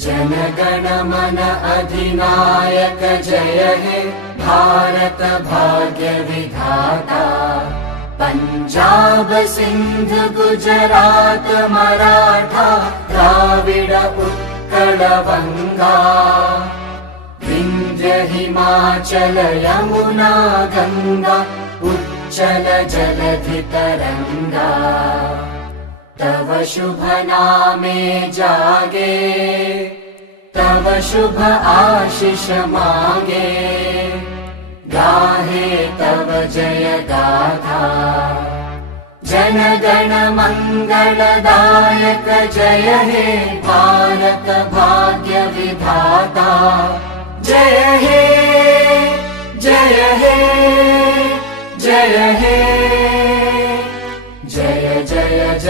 जनगण मन अधिनायक जय हे भारत भाग्य विधाता। पञ्जाब सिन्ध गुजरात मराठा द्राविड उत्कल बङ्गा विन्ध्य हिमाचल यमुना गङ्गा उच्चल जलधितरङ्गा तव शुभ नामे जागे तव शुभ आशिष मागे। गाहे तव जय गाथा जनगण मङ्गलदायक जय हे भारत भाग्य विधाता। जय हे जय हे जय हे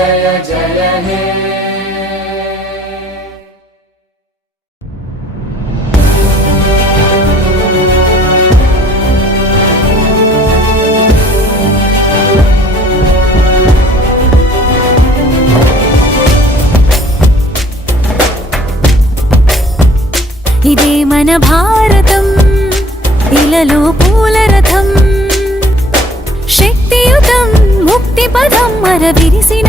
జయ జయ హే ఇదే మన భారతం పూలరథం. శక్తియుతం ముక్తి పదం మర విరిసిన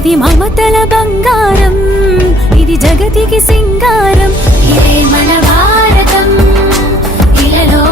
ఇది మమతల బంగారం ఇది జగతికి సింగారం. ఇదే మన భారతం ఇలలో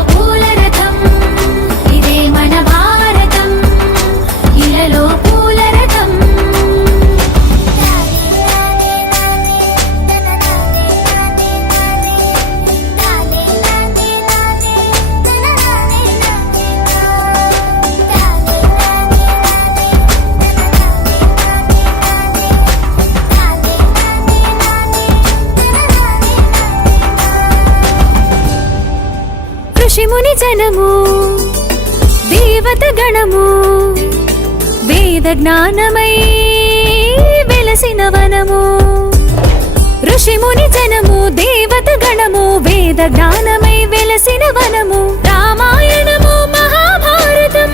దేవుని జనము దేవత గణము వేద జ్ఞానమై వెలసిన వనము. ఋషిముని జనము దేవత గణము వేద జ్ఞానమై వెలసిన వనము. రామాయణము మహాభారతం.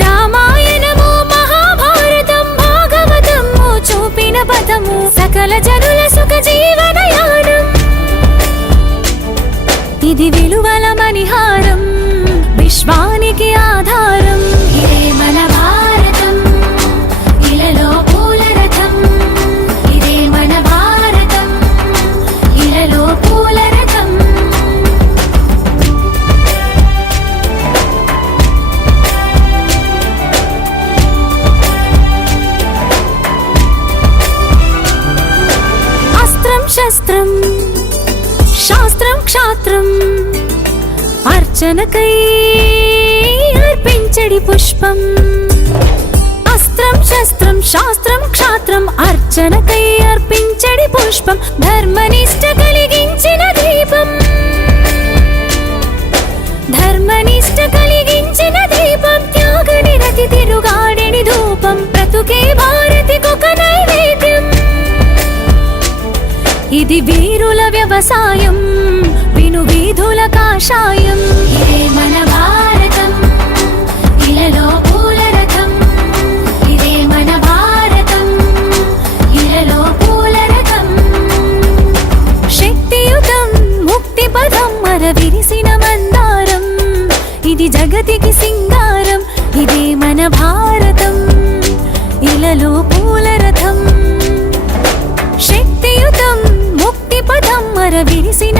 రామాయణము మహాభారతం భాగవతము చూపిన పదము. సకల జనులు శాస్త్రం అర్చనకై అర్పించడి పుష్పం. అస్త్రం శస్త్రం శాస్త్రం క్షాత్రం అర్చనకై అర్పించడి పుష్పం. ధర్మనిష్ట కలిగించిన దీపం. ధర్మనిష్ట కలిగించిన దీపం. త్యాగ నిరతి తిరుగాడిని ధూపం. బ్రతుకే భారతికొక నైవేద్యం. ఇది వీరుల వ్యవసాయం. విను వీధుల కాషాయం. ఇదే మన భారతం ఇలలో పూల రథం. ఇదే మన భారతం ఇలలో పూల రథం. శక్తియుతం ముక్తి పదం మర విరిసిన మందారం. ఇది జగతికి సింగారం ఇదే మన భారతం ఇలలో పూల రథం. శక్తియుతం ముక్తి పదం మర విరిసిన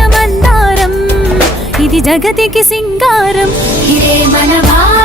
జగతికి సింగారం. ఇదే మన భారత